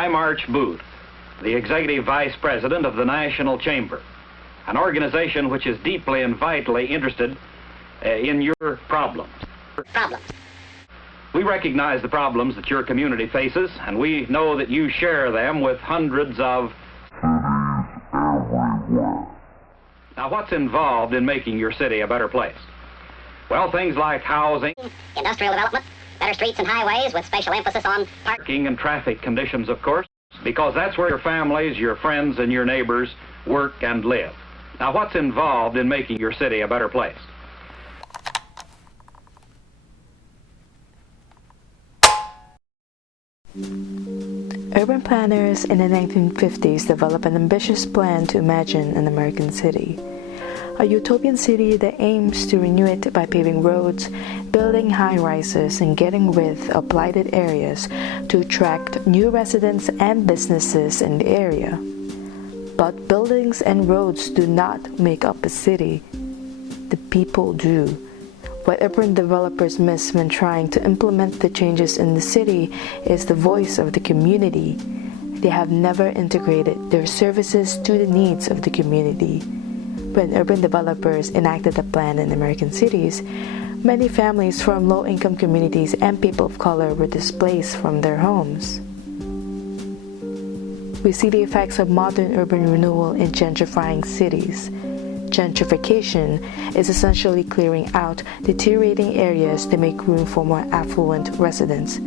I'm Arch Booth, the Executive Vice President of the National Chamber, an organization which is deeply and vitally interested in your problems. We recognize the problems that your community faces, and we know that you share them with hundreds of cities everywhere. Now, what's involved in making your city a better place? Well, things like housing, industrial development, better streets and highways with special emphasis on parking and traffic conditions, of course, because that's where your families, your friends, and your neighbors work and live. Now, what's involved in making your city a better place? Urban planners in the 1950s developed an ambitious plan to imagine an American city. A utopian city that aims to renew it by paving roads, building high-rises, and getting rid of blighted areas to attract new residents and businesses in the area. But buildings and roads do not make up a city. The people do. What urban developers miss when trying to implement the changes in the city is the voice of the community. They have never integrated their services to the needs of the community. When urban developers enacted the plan in American cities, many families from low-income communities and people of color were displaced from their homes. We see the effects of modern urban renewal in gentrifying cities. Gentrification is essentially clearing out deteriorating areas to make room for more affluent residents.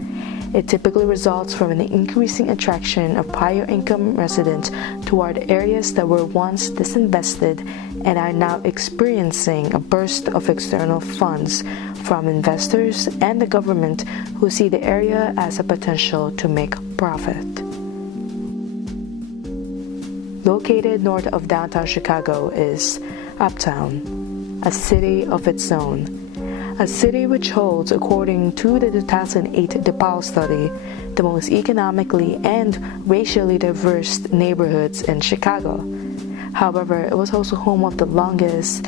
It typically results from an increasing attraction of higher income residents toward areas that were once disinvested and are now experiencing a burst of external funds from investors and the government who see the area as a potential to make profit. Located north of downtown Chicago is Uptown, a city of its own. A city which holds, according to the 2008 DePaul study, the most economically and racially diverse neighborhoods in Chicago. However, it was also home of the longest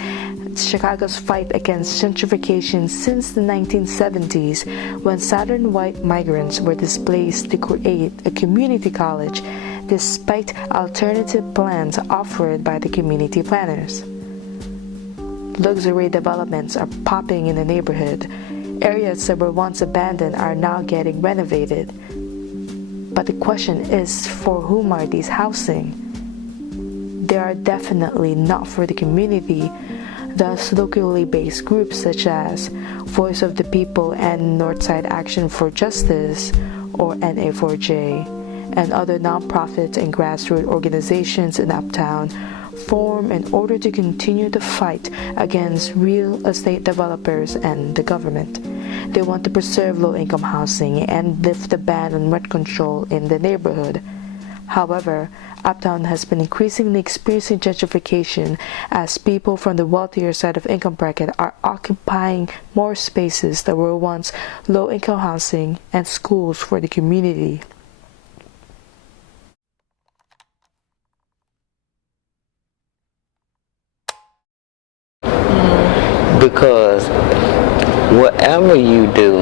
Chicago's fight against gentrification since the 1970s, when Southern white migrants were displaced to create a community college despite alternative plans offered by the community planners. Luxury developments are popping in the neighborhood. Areas that were once abandoned are now getting renovated. But the question is, for whom are these housing? They are definitely not for the community. Thus, locally based groups such as Voice of the People and Northside Action for Justice, or NA4J, and other nonprofit and grassroots organizations in Uptown form in order to continue the fight against real estate developers and the government. They want to preserve low-income housing and lift the ban on rent control in the neighborhood. However, Uptown has been increasingly experiencing gentrification as people from the wealthier side of income bracket are occupying more spaces that were once low-income housing and schools for the community. Because whatever you do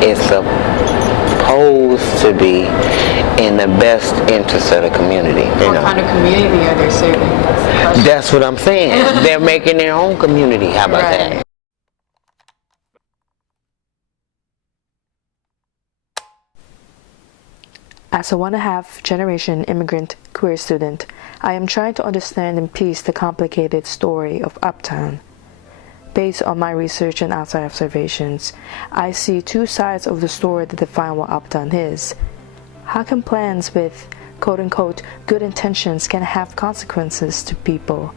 is supposed to be in the best interest of the community. What kind of community are they serving? That's what I'm saying. They're making their own community. How about that? As a 1.5 generation immigrant queer student, I am trying to understand and piece the complicated story of Uptown. Based on my research and outside observations, I see two sides of the story that define what Uptown is. How can plans with quote-unquote good intentions can have consequences to people?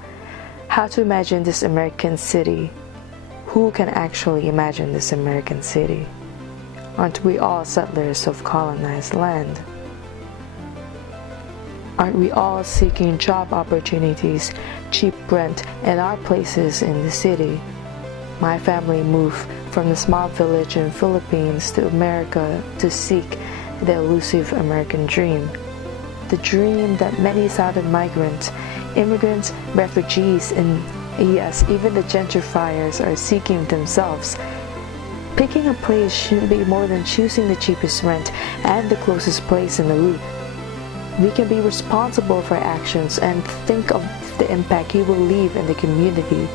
How to imagine this American city? Who can actually imagine this American city? Aren't we all settlers of colonized land? Aren't we all seeking job opportunities, cheap rent, and our places in the city? My family moved from the small village in the Philippines to America to seek the elusive American dream. The dream that many Southern migrants, immigrants, refugees, and yes, even the gentrifiers are seeking themselves. Picking a place shouldn't be more than choosing the cheapest rent and the closest place in the loop. We can be responsible for actions and think of the impact he will leave in the community.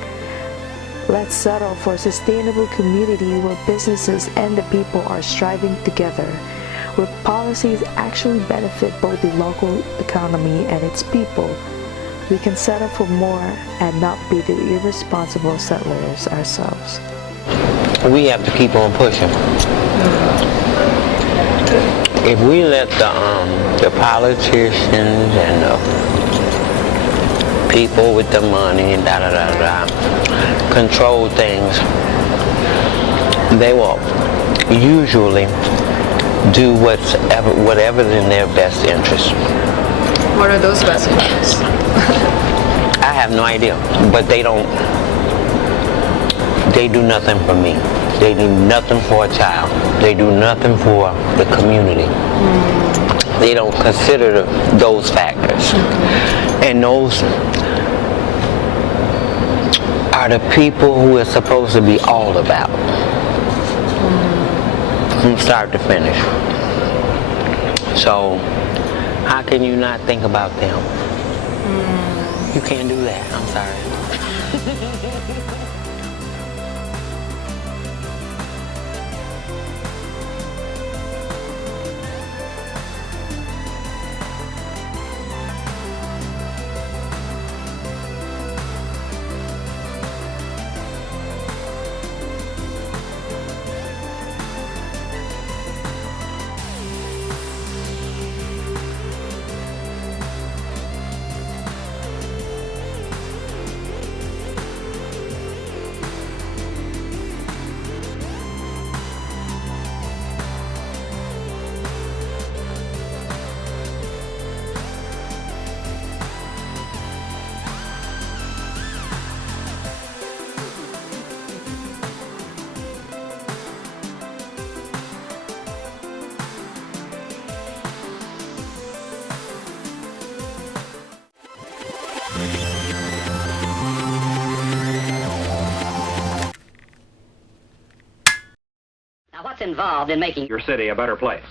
Let's settle for a sustainable community where businesses and the people are striving together, where policies actually benefit both the local economy and its people. We can settle for more and not be the irresponsible settlers ourselves. We have to keep on pushing. If we let the politicians and the people with the money and control things, they will usually do whatever's in their best interest. What are those best interests? I have no idea, but they do nothing for me. They do nothing for a child. They do nothing for the community. They don't consider those factors. And those are the people who it's supposed to be all about. From start to finish. So, how can you not think about them? You can't do that. I'm sorry. Now, what's involved in making your city a better place?